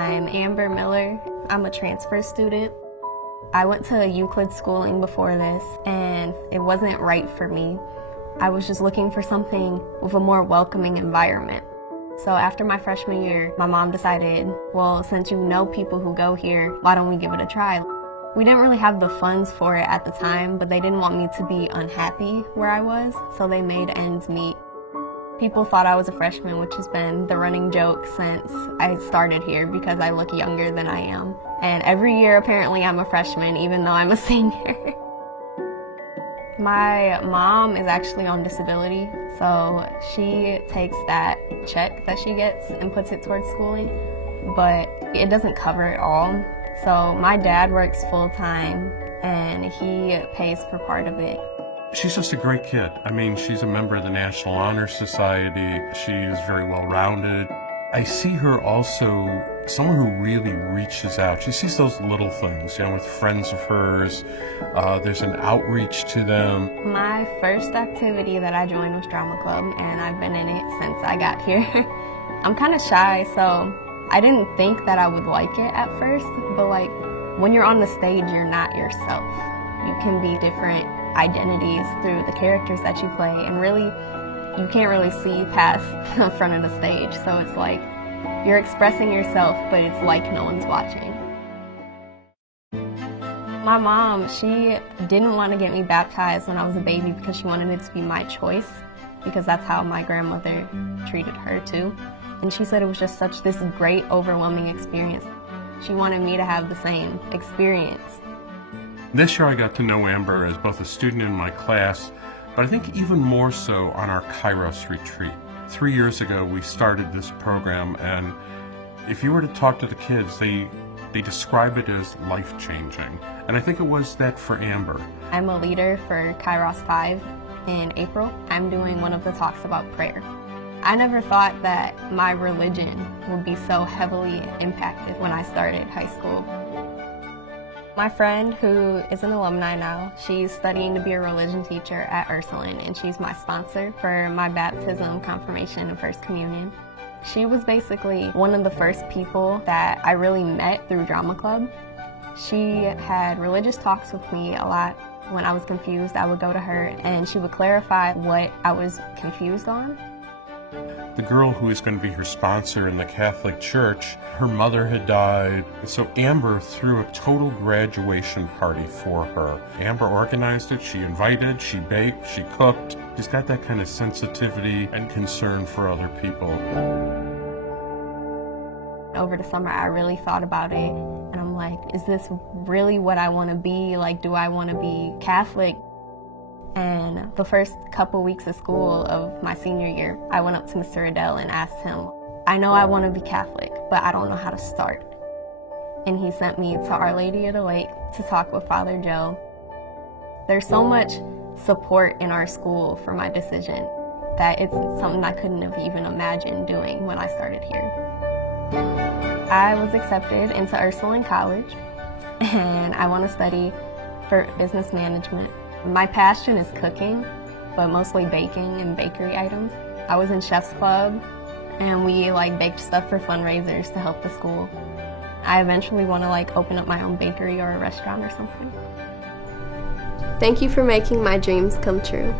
I'm Amber Miller. I'm a transfer student. I went to Euclid schooling before this, and it wasn't right for me. I was just looking for something with a more welcoming environment. So after my freshman year, my mom decided, well, since you know people who go here, why don't we give it a try? We didn't really have the funds for it at the time, but they didn't want me to be unhappy where I was, so they made ends meet. People thought I was a freshman, which has been the running joke since I started here because I look younger than I am. And every year, apparently, I'm a freshman, even though I'm a senior. My mom is actually on disability, so she takes that check that she gets and puts it towards schooling, but it doesn't cover it all. So my dad works full-time, and he pays for part of it. She's just a great kid. I mean, she's a member of the National Honor Society. She's very well-rounded. I see her also someone who really reaches out. She sees those little things, you know, with friends of hers. There's an outreach to them. My first activity that I joined was drama club, and I've been in it since I got here. I'm kind of shy, so I didn't think that I would like it at first, but like when you're on the stage, you're not yourself. You can be different identities through the characters that you play, and really you can't really see past the front of the stage, so it's like you're expressing yourself, but it's like no one's watching. My mom, she didn't want to get me baptized when I was a baby because she wanted it to be my choice, because that's how my grandmother treated her too. And she said it was just such this great, overwhelming experience. She wanted me to have the same experience. This year I got to know Amber as both a student in my class, but I think even more so on our Kairos retreat. 3 years ago we started this program, and if you were to talk to the kids, they describe it as life-changing. And I think it was that for Amber. I'm a leader for Kairos 5 in April. I'm doing one of the talks about prayer. I never thought that my religion would be so heavily impacted when I started high school. My friend, who is an alumni now, she's studying to be a religion teacher at Ursuline, and she's my sponsor for my baptism, confirmation, and First Communion. She was basically one of the first people that I really met through drama club. She had religious talks with me a lot. When I was confused, I would go to her, and she would clarify what I was confused on. The girl who is going to be her sponsor in the Catholic Church, her mother had died. So Amber threw a total graduation party for her. Amber organized it, she invited, she baked, she cooked. She's got that kind of sensitivity and concern for other people. Over the summer, I really thought about it, and I'm like, is this really what I want to be? Like, do I want to be Catholic? And the first couple weeks of school of my senior year, I went up to Mr. Riddell and asked him, I know I want to be Catholic, but I don't know how to start. And he sent me to Our Lady of the Lake to talk with Father Joe. There's so much support in our school for my decision that it's something I couldn't have even imagined doing when I started here. I was accepted into Ursuline College, and I want to study for business management. My passion is cooking, but mostly baking and bakery items. I was in Chef's Club, and we baked stuff for fundraisers to help the school. I eventually want to open up my own bakery or a restaurant or something. Thank you for making my dreams come true.